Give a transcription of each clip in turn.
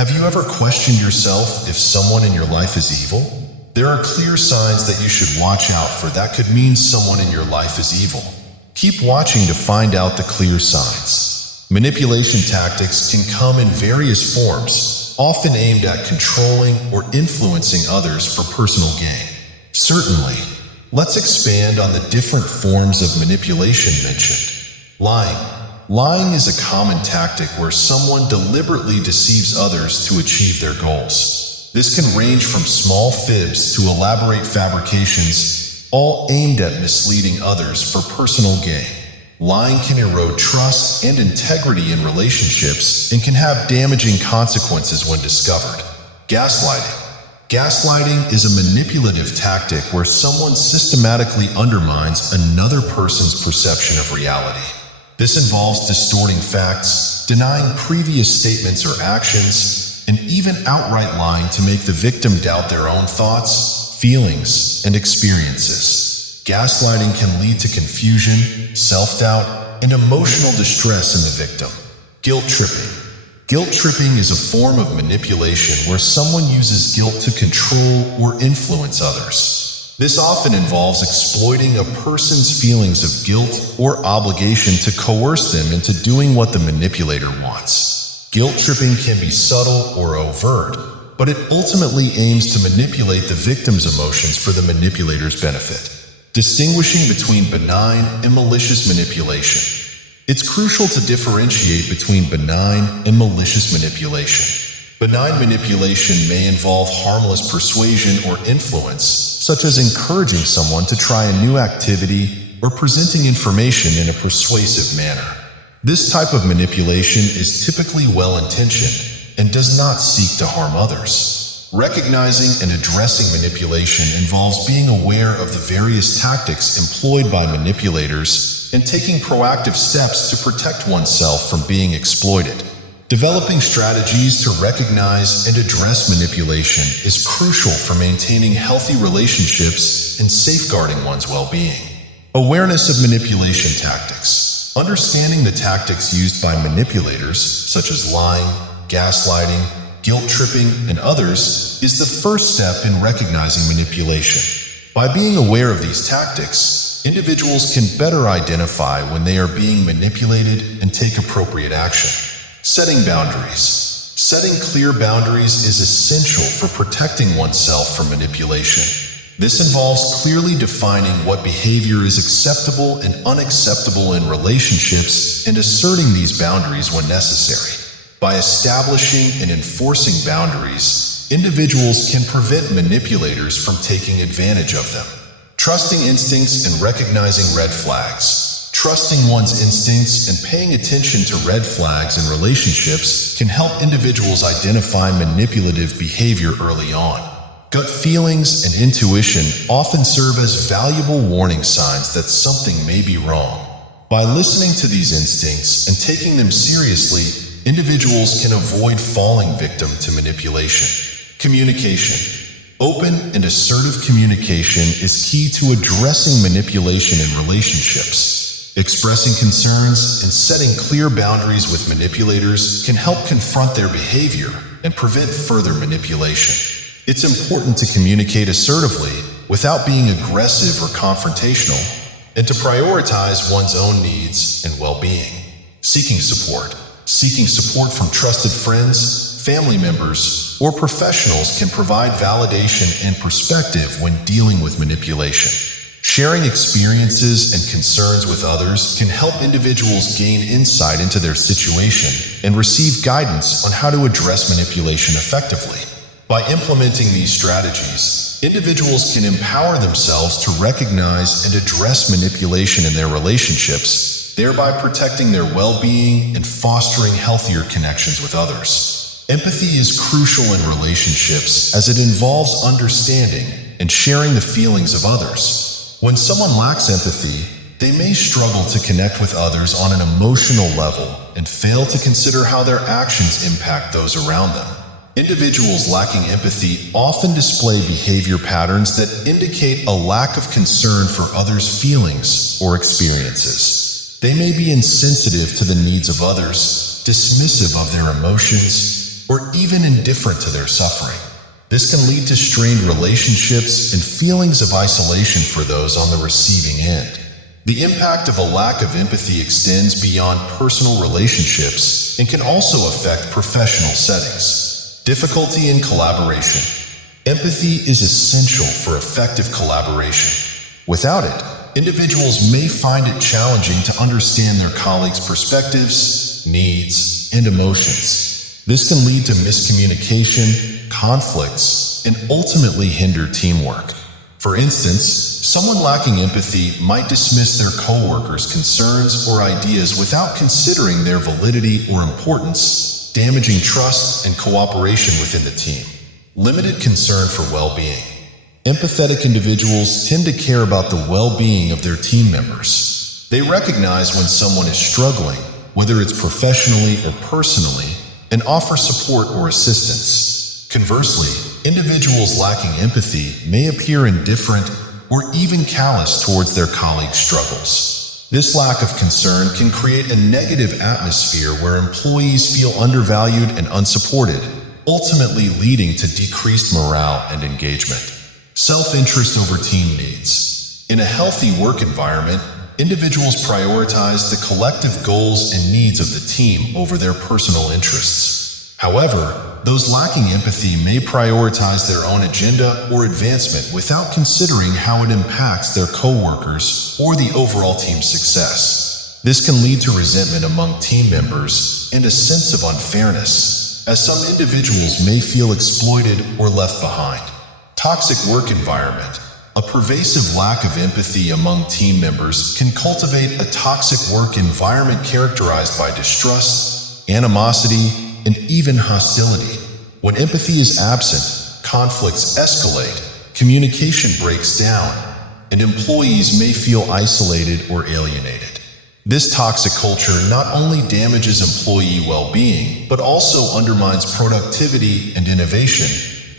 Have you ever questioned yourself if someone in your life is evil? There are clear signs that you should watch out for that could mean someone in your life is evil. Keep watching to find out the clear signs. Manipulation tactics can come in various forms, often aimed at controlling or influencing others for personal gain. Certainly, let's expand on the different forms of manipulation mentioned. Lying. Lying is a common tactic where someone deliberately deceives others to achieve their goals. This can range from small fibs to elaborate fabrications, all aimed at misleading others for personal gain. Lying can erode trust and integrity in relationships and can have damaging consequences when discovered. Gaslighting. Gaslighting is a manipulative tactic where someone systematically undermines another person's perception of reality. This involves distorting facts, denying previous statements or actions, and even outright lying to make the victim doubt their own thoughts, feelings, and experiences. Gaslighting can lead to confusion, self-doubt, and emotional distress in the victim. Guilt tripping. Guilt tripping is a form of manipulation where someone uses guilt to control or influence others. This often involves exploiting a person's feelings of guilt or obligation to coerce them into doing what the manipulator wants. Guilt tripping can be subtle or overt, but it ultimately aims to manipulate the victim's emotions for the manipulator's benefit. Distinguishing between benign and malicious manipulation. It's crucial to differentiate between benign and malicious manipulation. Benign manipulation may involve harmless persuasion or influence, such as encouraging someone to try a new activity or presenting information in a persuasive manner. This type of manipulation is typically well-intentioned and does not seek to harm others. Recognizing and addressing manipulation involves being aware of the various tactics employed by manipulators and taking proactive steps to protect oneself from being exploited. Developing strategies to recognize and address manipulation is crucial for maintaining healthy relationships and safeguarding one's well-being. Awareness of manipulation tactics. Understanding the tactics used by manipulators, such as lying, gaslighting, guilt tripping, and others, is the first step in recognizing manipulation. By being aware of these tactics, individuals can better identify when they are being manipulated and take appropriate action. Setting boundaries. Setting clear boundaries is essential for protecting oneself from manipulation. This involves clearly defining what behavior is acceptable and unacceptable in relationships and asserting these boundaries when necessary. By establishing and enforcing boundaries, individuals can prevent manipulators from taking advantage of them. Trusting instincts and recognizing red flags. Trusting one's instincts and paying attention to red flags in relationships can help individuals identify manipulative behavior early on. Gut feelings and intuition often serve as valuable warning signs that something may be wrong. By listening to these instincts and taking them seriously, individuals can avoid falling victim to manipulation. Communication. Open and assertive communication is key to addressing manipulation in relationships. Expressing concerns and setting clear boundaries with manipulators can help confront their behavior and prevent further manipulation. It's important to communicate assertively without being aggressive or confrontational, and to prioritize one's own needs and well-being. Seeking support. Seeking support from trusted friends, family members, or professionals can provide validation and perspective when dealing with manipulation. Sharing experiences and concerns with others can help individuals gain insight into their situation and receive guidance on how to address manipulation effectively. By implementing these strategies, individuals can empower themselves to recognize and address manipulation in their relationships, thereby protecting their well-being and fostering healthier connections with others. Empathy is crucial in relationships as it involves understanding and sharing the feelings of others. When someone lacks empathy, they may struggle to connect with others on an emotional level and fail to consider how their actions impact those around them. Individuals lacking empathy often display behavior patterns that indicate a lack of concern for others' feelings or experiences. They may be insensitive to the needs of others, dismissive of their emotions, or even indifferent to their suffering. This can lead to strained relationships and feelings of isolation for those on the receiving end. The impact of a lack of empathy extends beyond personal relationships and can also affect professional settings. Difficulty in collaboration. Empathy is essential for effective collaboration. Without it, individuals may find it challenging to understand their colleagues' perspectives, needs, and emotions. This can lead to miscommunication, conflicts, and ultimately hinder teamwork. For instance, someone lacking empathy might dismiss their coworkers' concerns or ideas without considering their validity or importance, damaging trust and cooperation within the team. Limited concern for well-being. Empathetic individuals tend to care about the well-being of their team members. They recognize when someone is struggling, whether it's professionally or personally, and offer support or assistance. Conversely, individuals lacking empathy may appear indifferent or even callous towards their colleagues' struggles. This lack of concern can create a negative atmosphere where employees feel undervalued and unsupported, ultimately leading to decreased morale and engagement. Self-interest over team needs. In a healthy work environment, individuals prioritize the collective goals and needs of the team over their personal interests. However, those lacking empathy may prioritize their own agenda or advancement without considering how it impacts their coworkers or the overall team's success. This can lead to resentment among team members and a sense of unfairness, as some individuals may feel exploited or left behind. Toxic work environment. A pervasive lack of empathy among team members can cultivate a toxic work environment characterized by distrust, animosity, and even hostility. When empathy is absent, conflicts escalate, communication breaks down, and employees may feel isolated or alienated. This toxic culture not only damages employee well-being, but also undermines productivity and innovation,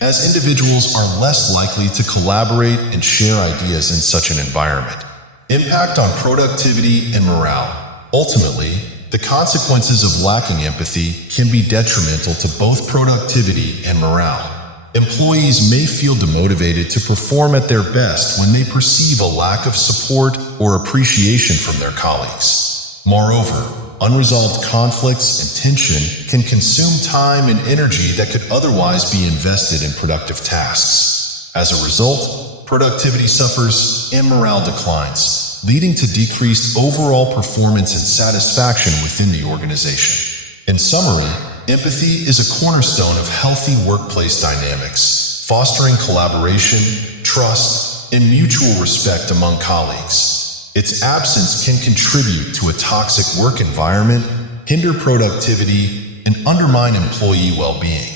as individuals are less likely to collaborate and share ideas in such an environment. Impact on productivity and morale. Ultimately, the consequences of lacking empathy can be detrimental to both productivity and morale. Employees may feel demotivated to perform at their best when they perceive a lack of support or appreciation from their colleagues. Moreover, unresolved conflicts and tension can consume time and energy that could otherwise be invested in productive tasks. As a result, productivity suffers and morale declines, leading to decreased overall performance and satisfaction within the organization. In summary, empathy is a cornerstone of healthy workplace dynamics, fostering collaboration, trust, and mutual respect among colleagues. Its absence can contribute to a toxic work environment, hinder productivity, and undermine employee well-being.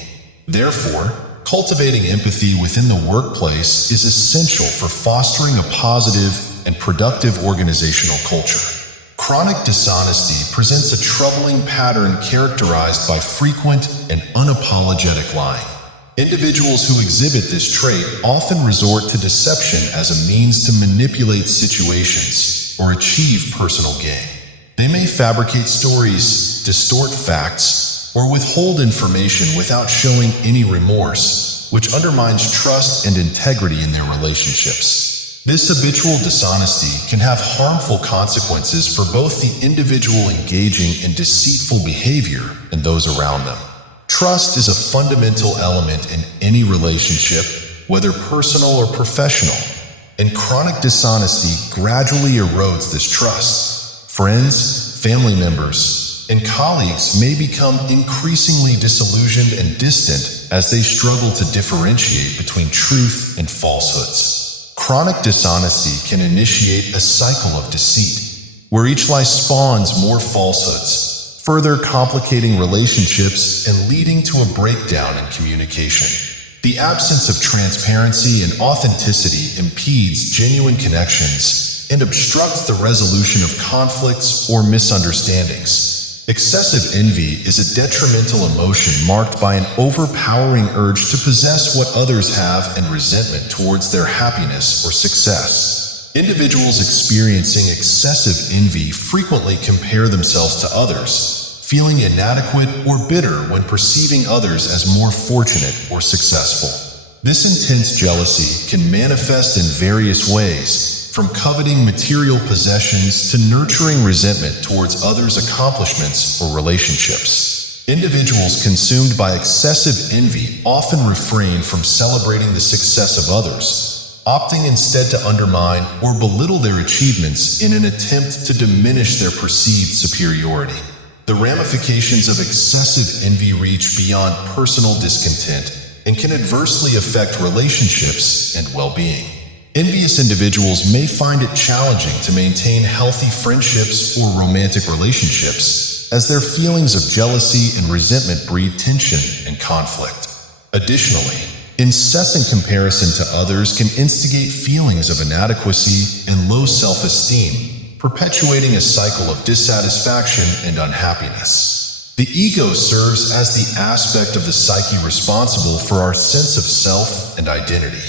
Therefore, cultivating empathy within the workplace is essential for fostering a positive and productive organizational culture. Chronic dishonesty presents a troubling pattern characterized by frequent and unapologetic lying. Individuals who exhibit this trait often resort to deception as a means to manipulate situations or achieve personal gain. They may fabricate stories, distort facts, or withhold information without showing any remorse, which undermines trust and integrity in their relationships. This habitual dishonesty can have harmful consequences for both the individual engaging in deceitful behavior and those around them. Trust is a fundamental element in any relationship, whether personal or professional, and chronic dishonesty gradually erodes this trust. Friends, family members, and colleagues may become increasingly disillusioned and distant as they struggle to differentiate between truth and falsehoods. Chronic dishonesty can initiate a cycle of deceit, where each lie spawns more falsehoods, further complicating relationships and leading to a breakdown in communication. The absence of transparency and authenticity impedes genuine connections and obstructs the resolution of conflicts or misunderstandings. Excessive envy is a detrimental emotion marked by an overpowering urge to possess what others have and resentment towards their happiness or success. Individuals experiencing excessive envy frequently compare themselves to others, feeling inadequate or bitter when perceiving others as more fortunate or successful. This intense jealousy can manifest in various ways, from coveting material possessions to nurturing resentment towards others' accomplishments or relationships. Individuals consumed by excessive envy often refrain from celebrating the success of others, opting instead to undermine or belittle their achievements in an attempt to diminish their perceived superiority. The ramifications of excessive envy reach beyond personal discontent and can adversely affect relationships and well-being. Envious individuals may find it challenging to maintain healthy friendships or romantic relationships, as their feelings of jealousy and resentment breed tension and conflict. Additionally, incessant comparison to others can instigate feelings of inadequacy and low self-esteem, perpetuating a cycle of dissatisfaction and unhappiness. The ego serves as the aspect of the psyche responsible for our sense of self and identity.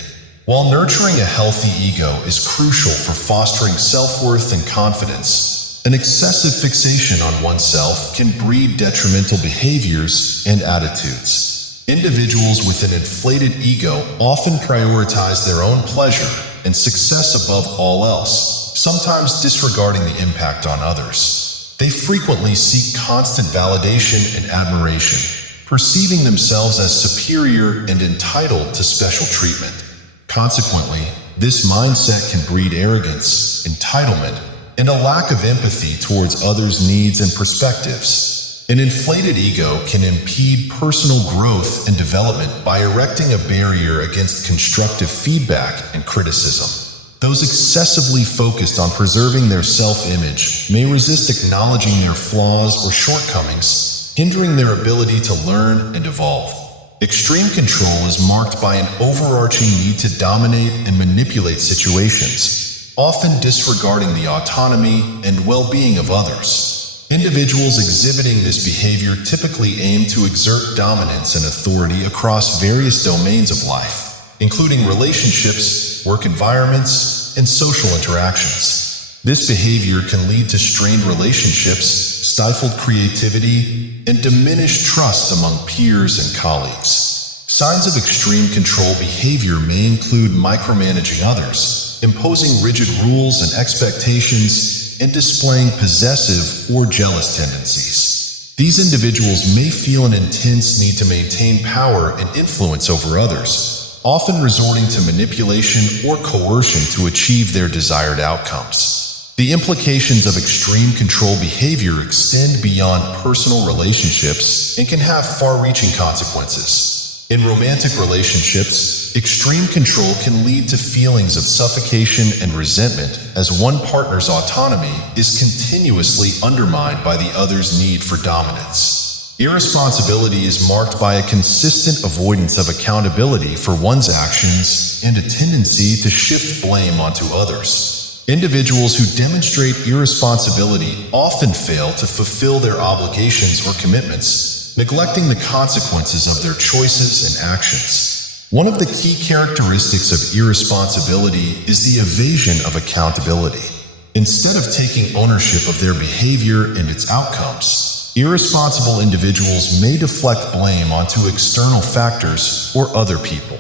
While nurturing a healthy ego is crucial for fostering self-worth and confidence, an excessive fixation on oneself can breed detrimental behaviors and attitudes. Individuals with an inflated ego often prioritize their own pleasure and success above all else, sometimes disregarding the impact on others. They frequently seek constant validation and admiration, perceiving themselves as superior and entitled to special treatment. Consequently, this mindset can breed arrogance, entitlement, and a lack of empathy towards others' needs and perspectives. An inflated ego can impede personal growth and development by erecting a barrier against constructive feedback and criticism. Those excessively focused on preserving their self-image may resist acknowledging their flaws or shortcomings, hindering their ability to learn and evolve. Extreme control is marked by an overarching need to dominate and manipulate situations, often disregarding the autonomy and well-being of others. Individuals exhibiting this behavior typically aim to exert dominance and authority across various domains of life, including relationships, work environments, and social interactions. This behavior can lead to strained relationships, stifled creativity, and diminished trust among peers and colleagues. Signs of extreme control behavior may include micromanaging others, imposing rigid rules and expectations, and displaying possessive or jealous tendencies. These individuals may feel an intense need to maintain power and influence over others, often resorting to manipulation or coercion to achieve their desired outcomes. The implications of extreme control behavior extend beyond personal relationships and can have far-reaching consequences. In romantic relationships, extreme control can lead to feelings of suffocation and resentment as one partner's autonomy is continuously undermined by the other's need for dominance. Irresponsibility is marked by a consistent avoidance of accountability for one's actions and a tendency to shift blame onto others. Individuals who demonstrate irresponsibility often fail to fulfill their obligations or commitments, neglecting the consequences of their choices and actions. One of the key characteristics of irresponsibility is the evasion of accountability. Instead of taking ownership of their behavior and its outcomes, irresponsible individuals may deflect blame onto external factors or other people.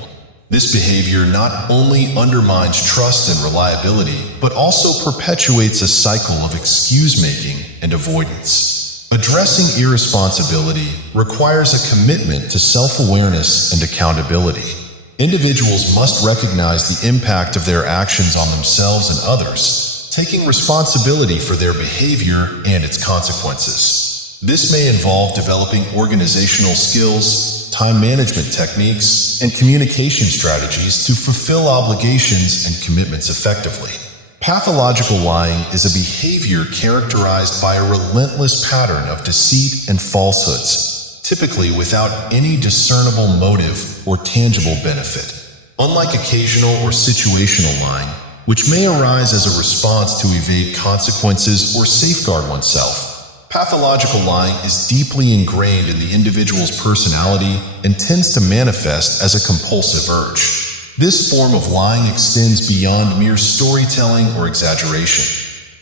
This behavior not only undermines trust and reliability, but also perpetuates a cycle of excuse-making and avoidance. Addressing irresponsibility requires a commitment to self-awareness and accountability. Individuals must recognize the impact of their actions on themselves and others, taking responsibility for their behavior and its consequences. This may involve developing organizational skills, time management techniques, and communication strategies to fulfill obligations and commitments effectively. Pathological lying is a behavior characterized by a relentless pattern of deceit and falsehoods, typically without any discernible motive or tangible benefit. Unlike occasional or situational lying, which may arise as a response to evade consequences or safeguard oneself, pathological lying is deeply ingrained in the individual's personality and tends to manifest as a compulsive urge. This form of lying extends beyond mere storytelling or exaggeration.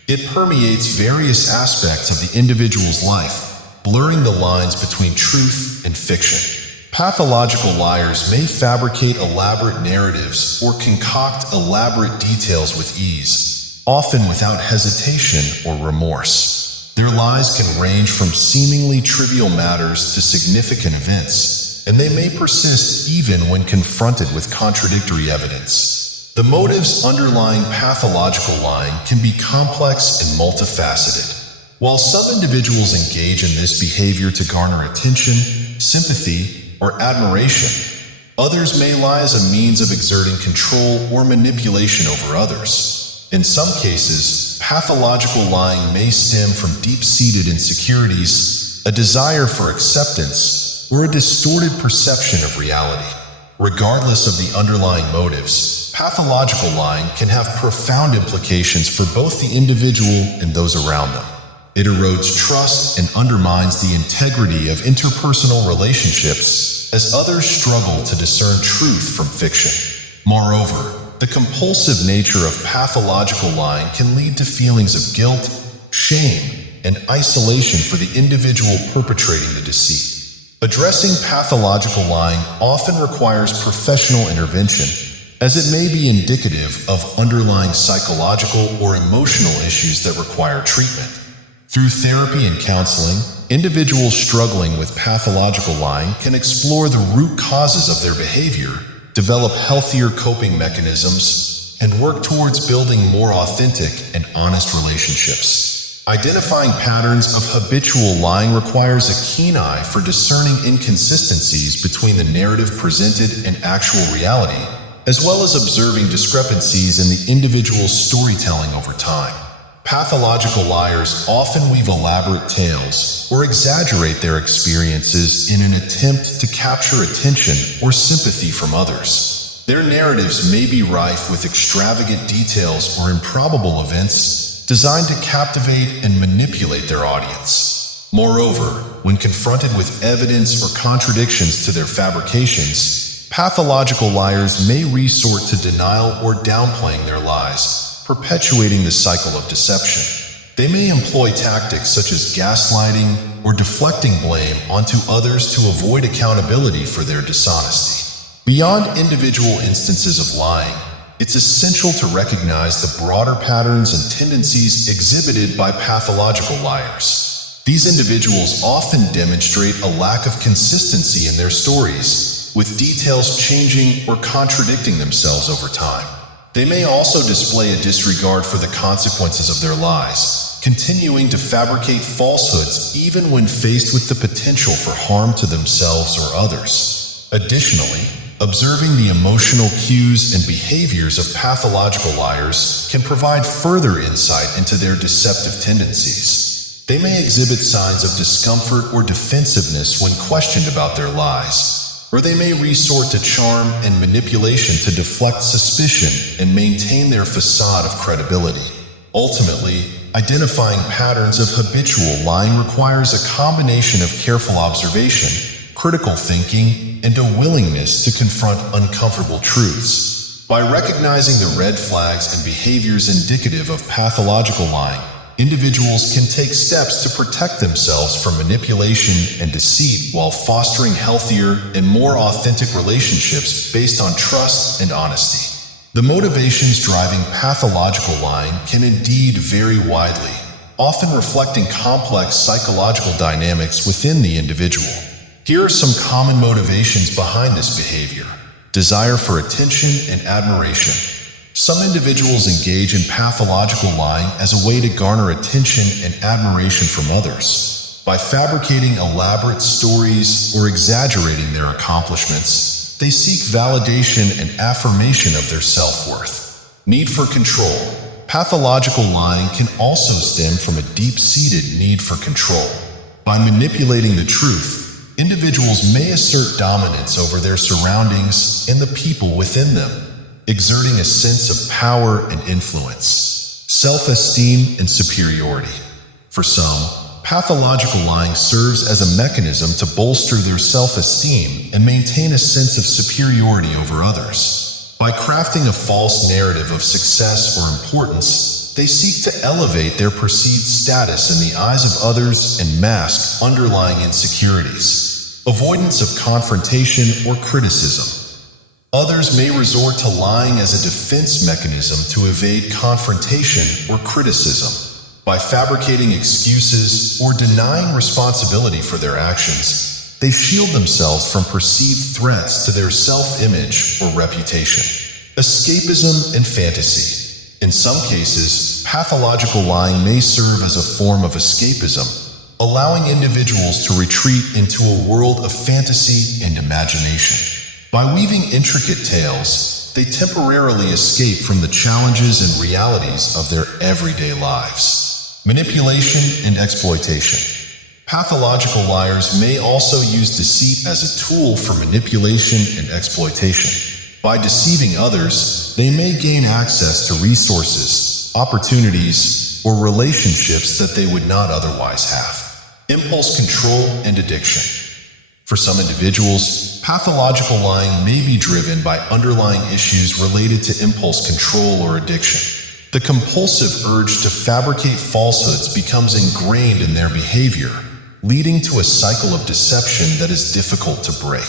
It permeates various aspects of the individual's life, blurring the lines between truth and fiction. Pathological liars may fabricate elaborate narratives or concoct elaborate details with ease, often without hesitation or remorse. Their lies can range from seemingly trivial matters to significant events, and they may persist even when confronted with contradictory evidence. The motives underlying pathological lying can be complex and multifaceted. While some individuals engage in this behavior to garner attention, sympathy, or admiration, others may lie as a means of exerting control or manipulation over others. In some cases, pathological lying may stem from deep-seated insecurities, a desire for acceptance, or a distorted perception of reality. Regardless of the underlying motives, pathological lying can have profound implications for both the individual and those around them. It erodes trust and undermines the integrity of interpersonal relationships as others struggle to discern truth from fiction. Moreover, the compulsive nature of pathological lying can lead to feelings of guilt, shame, and isolation for the individual perpetrating the deceit. Addressing pathological lying often requires professional intervention, as it may be indicative of underlying psychological or emotional issues that require treatment. Through therapy and counseling, individuals struggling with pathological lying can explore the root causes of their behavior, develop healthier coping mechanisms, and work towards building more authentic and honest relationships. Identifying patterns of habitual lying requires a keen eye for discerning inconsistencies between the narrative presented and actual reality, as well as observing discrepancies in the individual's storytelling over time. Pathological liars often weave elaborate tales or exaggerate their experiences in an attempt to capture attention or sympathy from others. Their narratives may be rife with extravagant details or improbable events designed to captivate and manipulate their audience. Moreover, when confronted with evidence or contradictions to their fabrications, pathological liars may resort to denial or downplaying their lies, perpetuating the cycle of deception. They may employ tactics such as gaslighting or deflecting blame onto others to avoid accountability for their dishonesty. Beyond individual instances of lying, it's essential to recognize the broader patterns and tendencies exhibited by pathological liars. These individuals often demonstrate a lack of consistency in their stories, with details changing or contradicting themselves over time. They may also display a disregard for the consequences of their lies, continuing to fabricate falsehoods even when faced with the potential for harm to themselves or others. Additionally, observing the emotional cues and behaviors of pathological liars can provide further insight into their deceptive tendencies. They may exhibit signs of discomfort or defensiveness when questioned about their lies, or they may resort to charm and manipulation to deflect suspicion and maintain their facade of credibility. Ultimately, identifying patterns of habitual lying requires a combination of careful observation, critical thinking, and a willingness to confront uncomfortable truths. By recognizing the red flags and behaviors indicative of pathological lying, individuals can take steps to protect themselves from manipulation and deceit while fostering healthier and more authentic relationships based on trust and honesty. The motivations driving pathological lying can indeed vary widely, often reflecting complex psychological dynamics within the individual. Here are some common motivations behind this behavior: desire for attention and admiration. Some individuals engage in pathological lying as a way to garner attention and admiration from others. By fabricating elaborate stories or exaggerating their accomplishments, they seek validation and affirmation of their self-worth. Need for control. Pathological lying can also stem from a deep-seated need for control. By manipulating the truth, individuals may assert dominance over their surroundings and the people within them, exerting a sense of power and influence. Self-esteem and superiority. For some, pathological lying serves as a mechanism to bolster their self-esteem and maintain a sense of superiority over others. By crafting a false narrative of success or importance, They seek to elevate their perceived status in the eyes of others and mask underlying insecurities, avoidance of confrontation or criticism. Others may resort to lying as a defense mechanism to evade confrontation or criticism. By fabricating excuses or denying responsibility for their actions, they shield themselves from perceived threats to their self-image or reputation. Escapism and fantasy. In some cases, pathological lying may serve as a form of escapism, allowing individuals to retreat into a world of fantasy and imagination. By weaving intricate tales, they temporarily escape from the challenges and realities of their everyday lives. Manipulation and exploitation. Pathological liars may also use deceit as a tool for manipulation and exploitation. By deceiving others, they may gain access to resources, opportunities, or relationships that they would not otherwise have. Impulse control and addiction. For some individuals, pathological lying may be driven by underlying issues related to impulse control or addiction. The compulsive urge to fabricate falsehoods becomes ingrained in their behavior, leading to a cycle of deception that is difficult to break.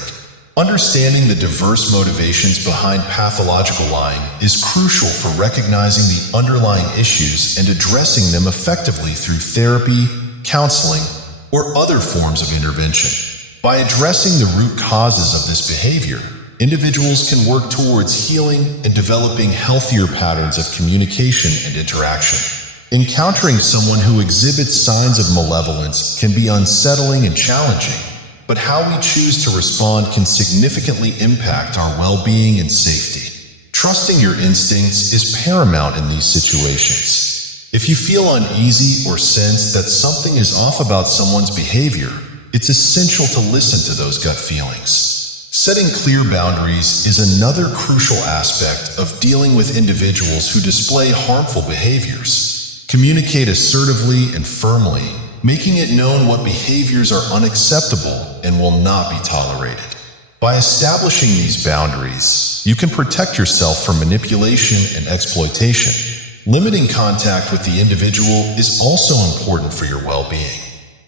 Understanding the diverse motivations behind pathological lying is crucial for recognizing the underlying issues and addressing them effectively through therapy, counseling, or other forms of intervention. By addressing the root causes of this behavior, individuals can work towards healing and developing healthier patterns of communication and interaction. Encountering someone who exhibits signs of malevolence can be unsettling and challenging, but how we choose to respond can significantly impact our well-being and safety. Trusting your instincts is paramount in these situations. If you feel uneasy or sense that something is off about someone's behavior, it's essential to listen to those gut feelings. Setting clear boundaries is another crucial aspect of dealing with individuals who display harmful behaviors. Communicate assertively and firmly, making it known what behaviors are unacceptable and will not be tolerated. By establishing these boundaries, you can protect yourself from manipulation and exploitation. Limiting contact with the individual is also important for your well-being.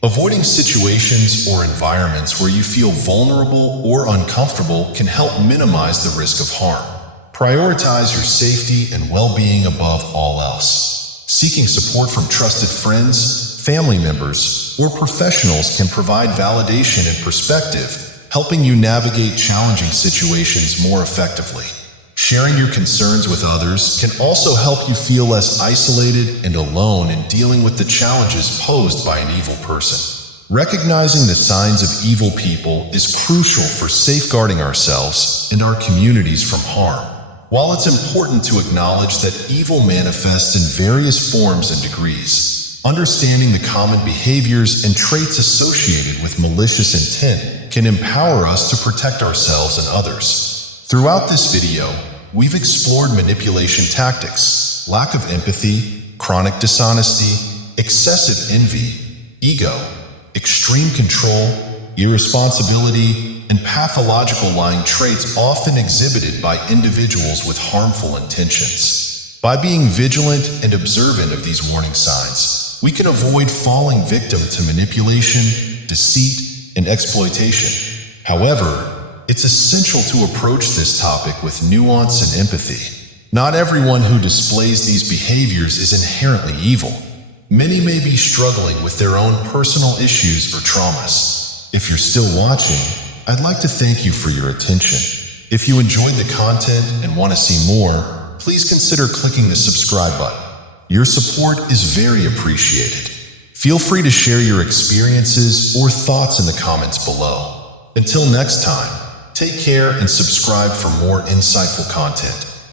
Avoiding situations or environments where you feel vulnerable or uncomfortable can help minimize the risk of harm. Prioritize your safety and well-being above all else. Seeking support from trusted friends, family members, or professionals can provide validation and perspective, helping you navigate challenging situations more effectively. Sharing your concerns with others can also help you feel less isolated and alone in dealing with the challenges posed by an evil person. Recognizing the signs of evil people is crucial for safeguarding ourselves and our communities from harm. While it's important to acknowledge that evil manifests in various forms and degrees, understanding the common behaviors and traits associated with malicious intent can empower us to protect ourselves and others. Throughout this video, we've explored manipulation tactics, lack of empathy, chronic dishonesty, excessive envy, ego, extreme control, irresponsibility, and pathological lying traits often exhibited by individuals with harmful intentions. By being vigilant and observant of these warning signs, we can avoid falling victim to manipulation, deceit, and exploitation. However, it's essential to approach this topic with nuance and empathy. Not everyone who displays these behaviors is inherently evil. Many may be struggling with their own personal issues or traumas. If you're still watching, I'd like to thank you for your attention. If you enjoyed the content and want to see more, please consider clicking the subscribe button. Your support is very appreciated. Feel free to share your experiences or thoughts in the comments below. Until next time, take care and subscribe for more insightful content.